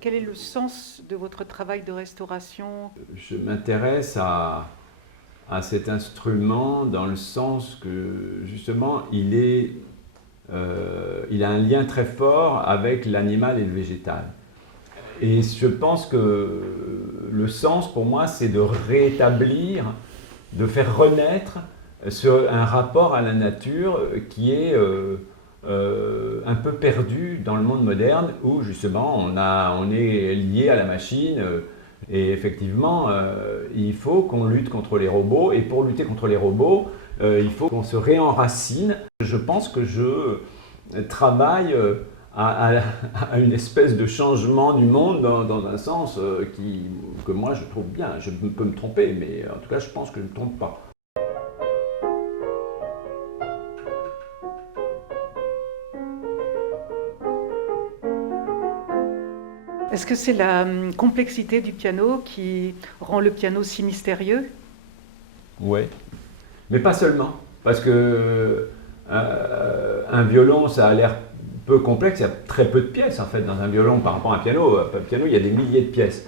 Quel est le sens de votre travail de restauration? Je m'intéresse à cet instrument dans le sens que justement il a un lien très fort avec l'animal et le végétal. Et je pense que le sens pour moi c'est de rétablir, de faire renaître un rapport à la nature qui est un peu perdu dans le monde moderne où justement on est lié à la machine. Et effectivement, il faut qu'on lutte contre les robots. Et pour lutter contre les robots, il faut qu'on se réenracine. Je pense que je travaille à une espèce de changement du monde dans un sens que moi je trouve bien. Je peux me tromper, mais en tout cas je pense que je ne me trompe pas. Est-ce que c'est la complexité du piano qui rend le piano si mystérieux? Oui, mais pas seulement. Parce que un violon, ça a l'air peu complexe. Il y a très peu de pièces en fait dans un violon par rapport à un piano. Un piano, il y a des milliers de pièces.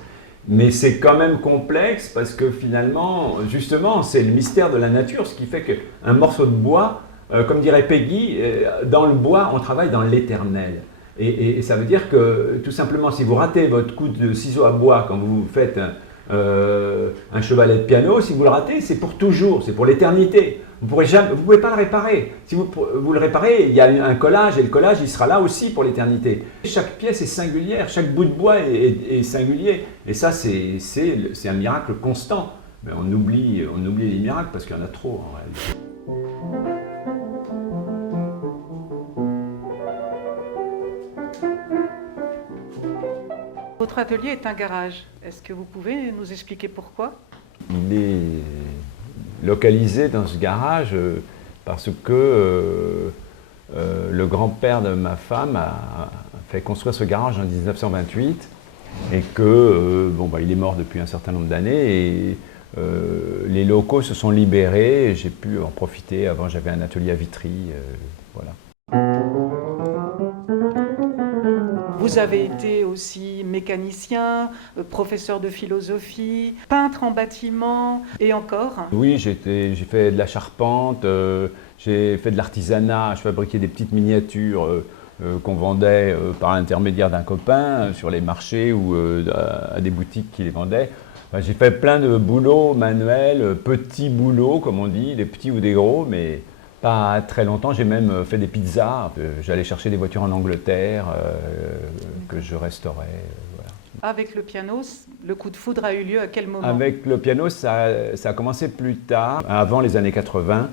Mais c'est quand même complexe parce que finalement, justement, c'est le mystère de la nature, ce qui fait qu'un morceau de bois, comme dirait Peggy, dans le bois, on travaille dans l'éternel. Et ça veut dire que, tout simplement, si vous ratez votre coup de ciseau à bois quand vous faites un chevalet de piano, si vous le ratez, c'est pour toujours, c'est pour l'éternité. Vous ne pouvez pas le réparer. Si vous le réparez, il y a un collage, et le collage, il sera là aussi pour l'éternité. Chaque pièce est singulière, chaque bout de bois est singulier. Et ça, c'est un miracle constant. Mais on oublie les miracles parce qu'il y en a trop, en réalité. Votre atelier est un garage. Est-ce que vous pouvez nous expliquer pourquoi? Il est localisé dans ce garage parce que le grand-père de ma femme a fait construire ce garage en 1928 et que il est mort depuis un certain nombre d'années et les locaux se sont libérés et j'ai pu en profiter. Avant, j'avais un atelier à Vitry, voilà. Vous avez été aussi mécanicien, professeur de philosophie, peintre en bâtiment et encore. Oui, j'ai fait de la charpente, j'ai fait de l'artisanat, je fabriquais des petites miniatures qu'on vendait par l'intermédiaire d'un copain sur les marchés ou à des boutiques qui les vendaient. Enfin, j'ai fait plein de boulots manuels, petits boulots comme on dit, des petits ou des gros, mais pas très longtemps. J'ai même fait des pizzas, j'allais chercher des voitures en Angleterre que je restaurais. Voilà. Avec le piano, le coup de foudre a eu lieu à quel moment? Avec le piano, ça a commencé plus tard, avant les années 80,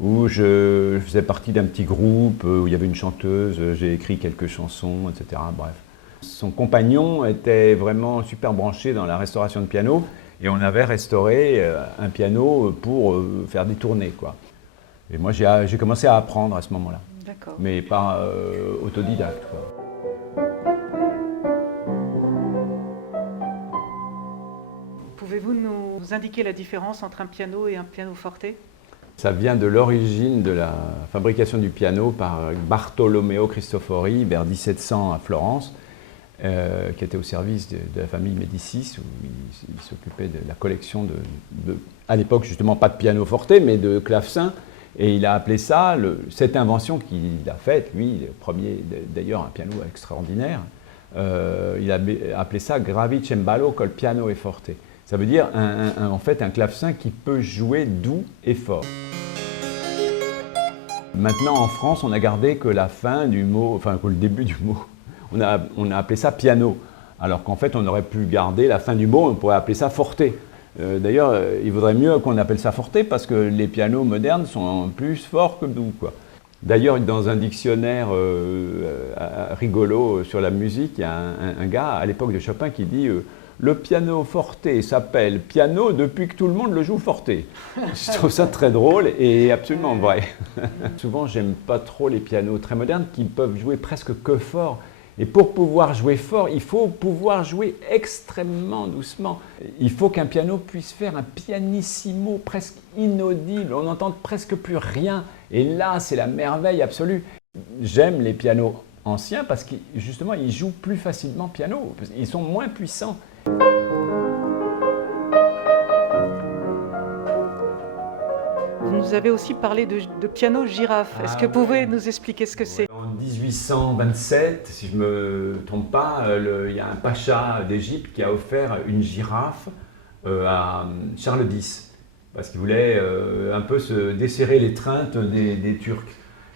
où je faisais partie d'un petit groupe, où il y avait une chanteuse, j'ai écrit quelques chansons, etc. Bref. Son compagnon était vraiment super branché dans la restauration de piano, et on avait restauré un piano pour faire des tournées, quoi. Et moi, j'ai commencé à apprendre à ce moment-là. D'accord. Mais pas autodidacte, quoi. Pouvez-vous nous indiquer la différence entre un piano et un pianoforte? Ça vient de l'origine de la fabrication du piano par Bartolomeo Cristofori vers 1700 à Florence, qui était au service de la famille Médicis, où il s'occupait de la collection à l'époque justement pas de pianoforte, mais de clavecin. Et il a appelé ça, cette invention qu'il a faite, lui, le premier, d'ailleurs un piano extraordinaire, il a appelé ça Gravicembalo col piano e forte. Ça veut dire en fait un clavecin qui peut jouer doux et fort. Maintenant en France, on a gardé que la fin du mot, enfin que le début du mot. On a appelé ça piano, alors qu'en fait on aurait pu garder la fin du mot, on pourrait appeler ça forte. D'ailleurs, il vaudrait mieux qu'on appelle ça forte parce que les pianos modernes sont plus forts que doux, quoi. D'ailleurs, dans un dictionnaire rigolo sur la musique, il y a un gars à l'époque de Chopin qui dit le piano forte s'appelle piano depuis que tout le monde le joue forte. Je trouve ça très drôle et absolument vrai. Souvent, j'aime pas trop les pianos très modernes qui peuvent jouer presque que fort. Et pour pouvoir jouer fort, il faut pouvoir jouer extrêmement doucement. Il faut qu'un piano puisse faire un pianissimo presque inaudible, on n'entend presque plus rien. Et là, c'est la merveille absolue. J'aime les pianos anciens parce qu'ils justement ils jouent plus facilement piano, ils sont moins puissants. Vous nous avez aussi parlé de piano girafe. Est-ce que vous pouvez nous expliquer ce que c'est? En 1827, si je ne me trompe pas, il y a un pacha d'Égypte qui a offert une girafe à Charles X, parce qu'il voulait un peu se desserrer l'étreinte des Turcs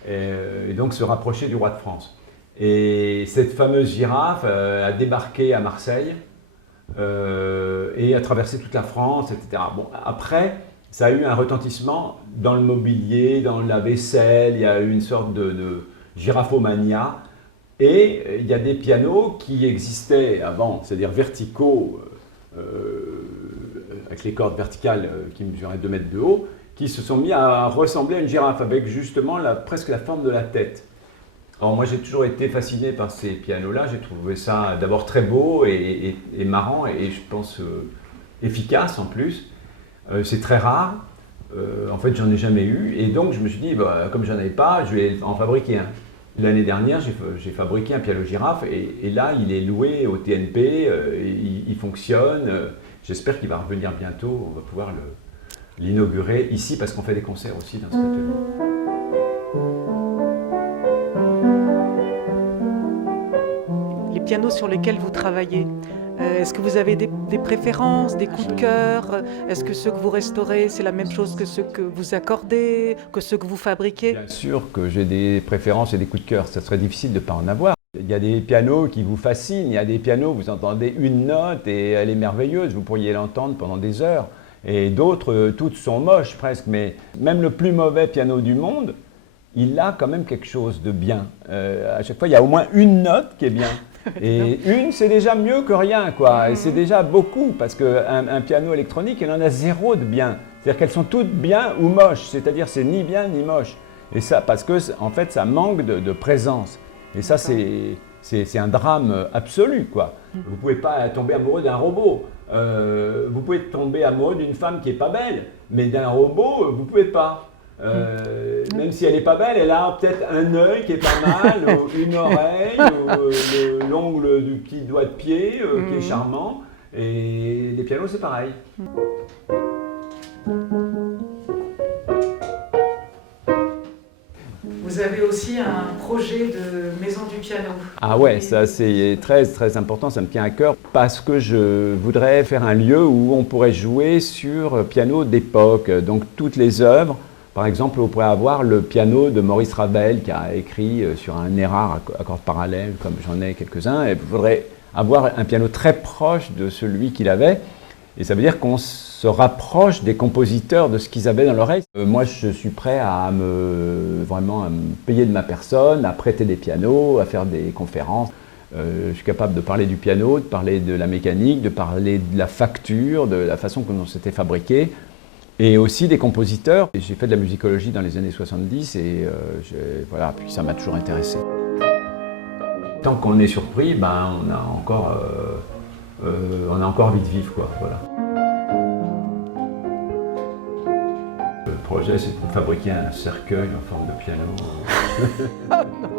et donc se rapprocher du roi de France. Et cette fameuse girafe a débarqué à Marseille et a traversé toute la France, etc. Bon, après, ça a eu un retentissement dans le mobilier, dans la vaisselle, il y a eu une sorte de giraphomania. Et il y a des pianos qui existaient avant, c'est-à-dire verticaux, avec les cordes verticales qui mesuraient 2 mètres de haut, qui se sont mis à ressembler à une girafe, avec justement presque la forme de la tête. Alors moi j'ai toujours été fasciné par ces pianos-là, j'ai trouvé ça d'abord très beau et marrant, et je pense efficace en plus. C'est très rare, en fait j'en ai jamais eu, et donc je me suis dit, bah, comme j'en avais pas, je vais en fabriquer un. L'année dernière, j'ai fabriqué un piano girafe et là, il est loué au TNP, il fonctionne. J'espère qu'il va revenir bientôt, on va pouvoir l'inaugurer ici parce qu'on fait des concerts aussi dans cet atelier. Les pianos sur lesquels vous travaillez, est-ce que vous avez des préférences, des coups de cœur? Est-ce que ceux que vous restaurez, c'est la même chose que ceux que vous accordez, que ceux que vous fabriquez? Bien sûr que j'ai des préférences et des coups de cœur, ça serait difficile de ne pas en avoir. Il y a des pianos qui vous fascinent, il y a des pianos, vous entendez une note et elle est merveilleuse, vous pourriez l'entendre pendant des heures. Et d'autres, toutes sont moches presque, mais même le plus mauvais piano du monde, il a quand même quelque chose de bien. À chaque fois, il y a au moins une note qui est bien. Et une, c'est déjà mieux que rien, quoi. Et c'est déjà beaucoup, parce qu'un piano électronique, il en a 0 de bien. C'est-à-dire qu'elles sont toutes bien ou moches, c'est-à-dire c'est ni bien ni moche. Et ça, parce que en fait, ça manque de présence. Et ça, c'est un drame absolu, quoi. Vous ne pouvez pas tomber amoureux d'un robot. Vous pouvez tomber amoureux d'une femme qui n'est pas belle, mais d'un robot, vous ne pouvez pas. Même si elle n'est pas belle, elle a peut-être un œil qui est pas mal, ou une oreille, ou l'ongle du petit doigt de pied qui est charmant. Et les pianos, c'est pareil. Vous avez aussi un projet de maison du piano. Ah ouais, ça c'est très très important, ça me tient à cœur parce que je voudrais faire un lieu où on pourrait jouer sur piano d'époque, donc toutes les œuvres. Par exemple, on pourrait avoir le piano de Maurice Ravel qui a écrit sur un Erard à cordes parallèles, comme j'en ai quelques-uns. Et il faudrait avoir un piano très proche de celui qu'il avait. Et ça veut dire qu'on se rapproche des compositeurs de ce qu'ils avaient dans l'oreille. Moi, je suis prêt à vraiment à me payer de ma personne, à prêter des pianos, à faire des conférences. Je suis capable de parler du piano, de parler de la mécanique, de parler de la facture, de la façon dont c'était fabriqué. Et aussi des compositeurs. J'ai fait de la musicologie dans les années 70 et voilà, puis ça m'a toujours intéressé. Tant qu'on est surpris, ben, on a encore envie de vivre, quoi, voilà. Le projet, c'est de fabriquer un cercueil en forme de piano. Oh non.